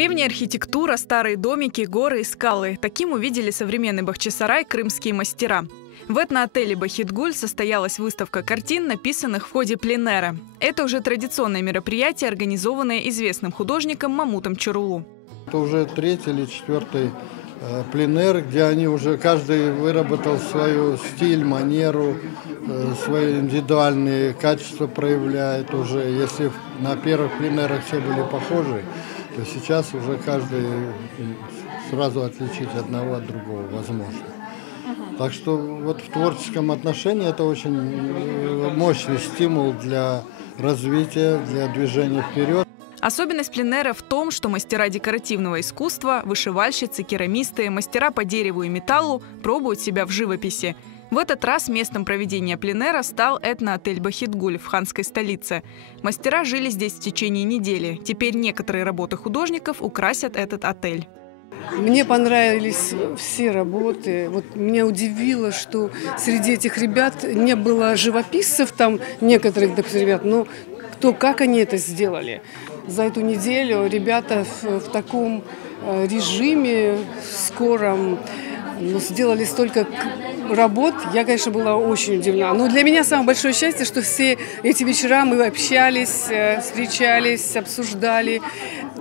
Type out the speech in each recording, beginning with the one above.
Древняя архитектура, старые домики, горы и скалы. Таким увидели современный Бахчисарай крымские мастера. В этноотеле «Бахитгуль» состоялась выставка картин, написанных в ходе пленэра. Это уже традиционное мероприятие, организованное известным художником Мамутом Чарулу. Это уже третий или четвертый пленэр, где они уже каждый выработал свой стиль, манеру, свои индивидуальные качества проявляет уже. Если на первых пленэрах все были похожи, то сейчас уже каждый сразу отличить одного от другого возможно. Так что вот в творческом отношении это очень мощный стимул для развития, для движения вперед. Особенность пленэра в том, что мастера декоративного искусства, вышивальщицы, керамисты, мастера по дереву и металлу пробуют себя в живописи. В этот раз местом проведения пленэра стал этноотель «Бахитгуль» в ханской столице. Мастера жили здесь в течение недели. Теперь некоторые работы художников украсят этот отель. Мне понравились все работы. Вот меня удивило, что среди этих ребят не было живописцев, там некоторых ребят, но как они это сделали. За эту неделю ребята в таком режиме скором сделали столько работ. Я, конечно, была очень удивлена. Но для меня самое большое счастье, что все эти вечера мы общались, встречались, обсуждали.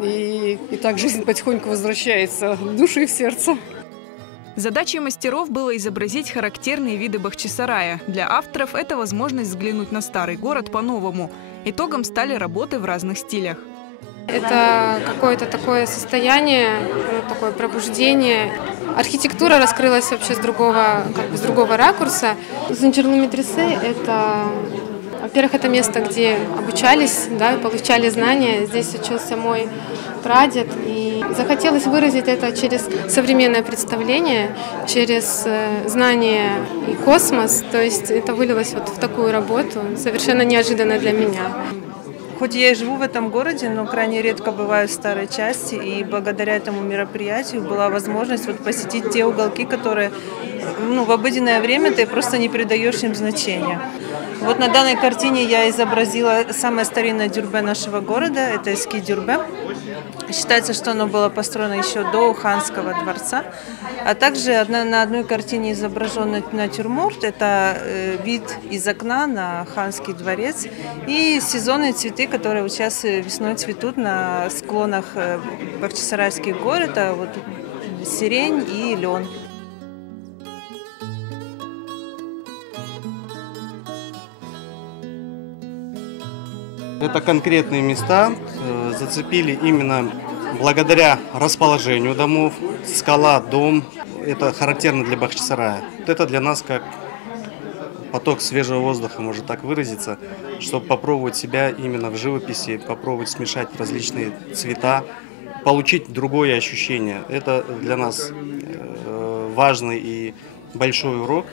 И так жизнь потихоньку возвращается в душу и в сердце. Задачей мастеров было изобразить характерные виды Бахчисарая. Для авторов это возможность взглянуть на старый город по-новому. Итогом стали работы в разных стилях. Это какое-то такое состояние, такое пробуждение. Архитектура раскрылась вообще с другого ракурса. Зинчирлы медресе – это, во-первых, это место, где обучались, да, получали знания. Здесь учился мой прадед. И захотелось выразить это через современное представление, через знание и космос. То есть это вылилось вот в такую работу, совершенно неожиданно для меня. Хоть я и живу в этом городе, но крайне редко бываю в старой части, и благодаря этому мероприятию была возможность посетить те уголки, которые в обыденное время ты просто не придаешь им значения. Вот на данной картине я изобразила самое старинное дюрбе нашего города, это эски дюрбе. Считается, что оно было построено еще до ханского дворца. А также на одной картине изображен натюрморт, это вид из окна на ханский дворец, и сезонные цветы, которые сейчас весной цветут на склонах Бахчисарайских гор, это сирень и лен. Это конкретные места зацепили именно благодаря расположению домов. Скала, дом – это характерно для Бахчисарая. Это для нас как поток свежего воздуха, можно так выразиться, чтобы попробовать себя именно в живописи, попробовать смешать различные цвета, получить другое ощущение. Это для нас важный и большой урок,